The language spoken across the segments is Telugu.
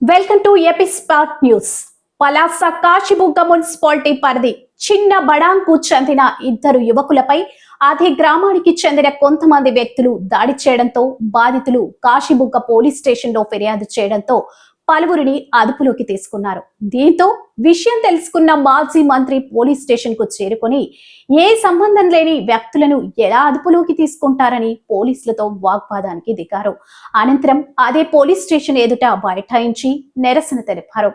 Welcome to AP spot news. Palasa Kasibugga municipality పరిధి చిన్న బడాంకు చెందిన ఇద్దరు యువకులపై అదే గ్రామానికి చెందిన కొంతమంది వ్యక్తులు దాడి చేయడంతో బాధితులు కాశీబుగ్గ పోలీస్ స్టేషన్లో ఫిర్యాదు చేయడంతో పలువురిని అదుపులోకి తీసుకున్నారు. దీంతో విషయం తెలుసుకున్న మాజీ మంత్రి పోలీస్ స్టేషన్కు చేరుకొని ఏ సంబంధం లేని వ్యక్తులను ఎలా అదుపులోకి తీసుకుంటారని పోలీసులతో వాగ్వాదానికి దిగారు. అనంతరం అదే పోలీస్ స్టేషన్ ఎదుట బైఠాయించి నిరసన తెలిపారు.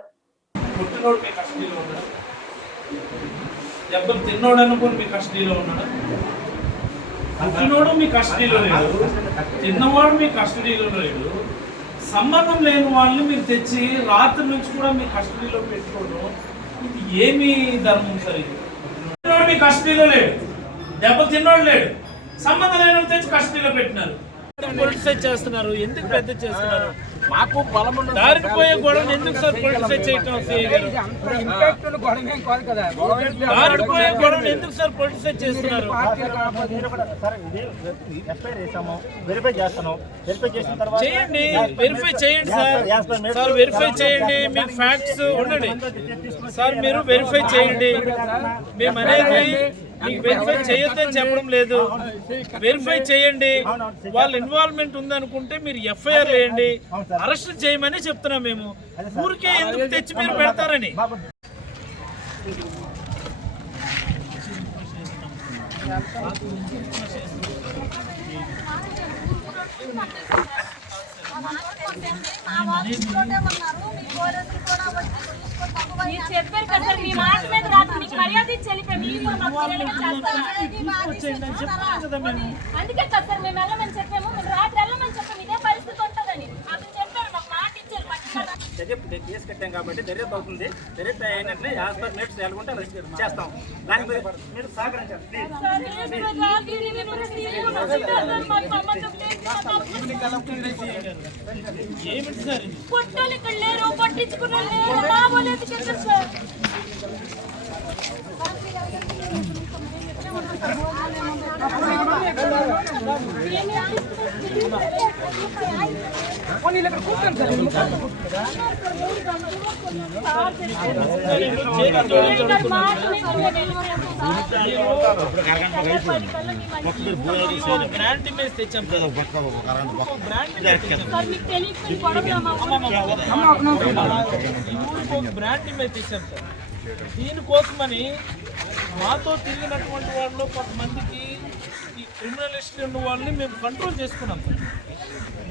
దెబ్బలు తిన్నోడు మీ కస్టడీలో ఉన్నాడా? మీ కస్టడీలో లేడు తిన్నవాడు మీ కస్టడీలో లేడు సంబంధం లేని వాళ్ళని మీరు తెచ్చి రాత్రి నుంచి కూడా మీ కస్టడీలో పెట్టుకోవడం ఇది ఏమి ధర్మం సార్ ఇది మీ కస్టడీలో లేడు. దెబ్బ తిన్నోడు లేడు. సంబంధం లేని వాళ్ళు తెచ్చి కస్టడీలో పెట్టినారు. చేస్తున్నారు? ఎందుకు పెద్ద చేస్తున్నారు? మాకు బలం ఉన్నది. దారికి పోయే గొడవలు ఎందుకు సార్ పొలిటిసైజ్ చేయటం ఉన్న గొడవ గొడవ ఎందుకు సార్ పొలిటిసైజ్ చేస్తున్నారు? చేయండి వెరిఫై చేయండి సార్. సార్ వెరిఫై చేయండి మీకు ఫ్యాక్ట్స్ ఉండండి. సార్ మీరు వెరిఫై చేయండి. మేము అనేది మీకు వెరిఫై చేయొద్దని చెప్పడం లేదు. వెరిఫై చేయండి. వాళ్ళ ఇన్వాల్వ్మెంట్ ఉందనుకుంటే మీరు ఎఫ్ఐఆర్ వేయండి. అరెస్ట్ చేయమని చెప్తున్నాం మేము. ఊరికే ఎందుకు తెచ్చి మీరు పెడతారని. మా వాళ్ళు చెప్పారు కదా సార్, మీ మాట మీద రాదు. మీకు మర్యాద ఇచ్చి వెళ్ళిపోయాం. మీరు కూడా మాకు తెలియక చేస్తారు. అందుకే కదా సార్ మేము వెళ్ళమని చెప్పాము. మేము రాత్రి వెళ్ళమని చెప్పాము. ఇదే పరిస్థితి ఉంటుందని. అతను చెప్పారు మాకు మాట ఇచ్చారు పట్టుకోవాలి దర్యాప్తు కేసు కట్టాం కాబట్టి దర్యాప్తు అవుతుంది. దర్యాప్తు అయినట్లే యాజ్ పర్ చేస్తాం. మీరు సహకరించాలి. ఏమిటి సార్ పుట్టలు ఇక్కడ లేరు బాగోలేదు కదా సార్ పోనీ వీళ్ళు ఇక్కడ కూర్చోండి సార్ వీళ్ళు బ్రాండ్ ఇమేజ్ తెచ్చాం బ్రాండ్ ఇమేజ్ బ్రాండ్ ఇమేజ్ తెచ్చాం సార్ దీనికోసమని మాతో తిరిగినటువంటి వాళ్ళు కొంతమందికి ఈ క్రిమినల్ హిస్టరీ ఉన్న వాళ్ళని మేము కంట్రోల్ చేసుకున్నాం. సార్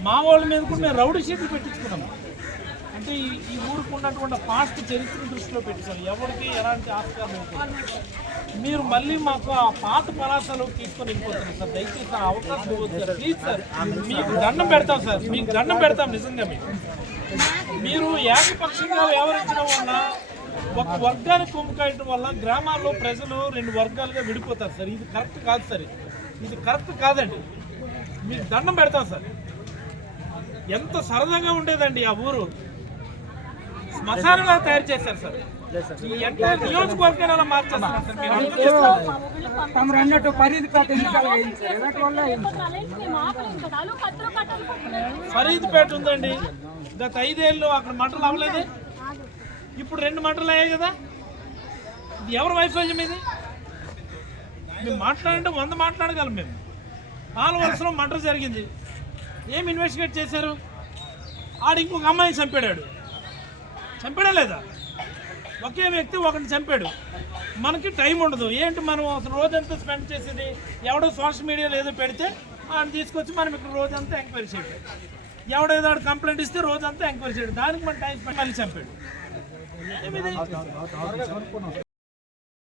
మా వాళ్ళ మీద కూడా మేము రౌడీ షీట్లు పెట్టించుకున్నాం. అంటే ఈ ఈ ఊరికి ఉన్నటువంటి పాస్ట్ చరిత్ర దృష్టిలో పెట్టాం ఎవరికి ఎలాంటి ఆస్కారం ఇవ్వకూడదు. మీరు మళ్ళీ మాకు ఆ పాత పలాసాలు తీసుకొని వెళ్ళిపోతున్నారు సార్. దయచేసి ఆ అవకాశం ఇవ్వద్దు సార్. ప్లీజ్ సార్ మీకు దండం పెడతాం సార్. మీకు దండం పెడతాం నిజంగా మీకు. మీరు ఏకపక్షంగా వ్యవహరించడం వల్ల ఒక వర్గానికి కొమ్ము వల్ల గ్రామాల్లో ప్రజలు రెండు వర్గాలుగా విడిపోతారు సార్. ఇది కరెక్ట్ కాదు సార్ ఇది. ఇది కరెక్ట్ కాదండి. మీకు దండం పెడతాం సార్. ఎంత సరదాగా ఉండేదండి ఆ ఊరు. శ్మశానంగా తయారు చేశారు సార్. మీరు. తమరు అన్నట్టు ఫరీద్పేట ఉందండి. గత ఐదేళ్ళు అక్కడ మంటలు అవ్వలేదు ఇప్పుడు రెండు మంటలు అయ్యాయి కదా. ఇది ఎవరి వైఫల్యం ఇది? మేము మాట్లాడంటే వంద మాట్లాడగలం మేము. నాలుగు వరుసలో మంట జరిగింది. ఏం ఇన్వెస్టిగేట్ చేశారు? ఆడు ఇంకొక అమ్మాయిని చంపాడాడు. చంపాడా లేదా ఒకే వ్యక్తి ఒకరిని చంపాడు. మనకి టైం ఉండదు. ఏంటి మనం అసలు రోజంతా స్పెండ్ చేసేది? ఎవడో సోషల్ మీడియాలో ఏదో పెడితే ఆయన తీసుకొచ్చి మనం ఇక్కడ రోజంతా ఎంక్వైరీ చేయడం ఎవడేదో ఆడు కంప్లైంట్ ఇస్తే రోజంతా ఎంక్వైరీ చేయడం దానికి మన టైం స్పెండ్ మళ్ళీ చంపాడు. ఏమిది?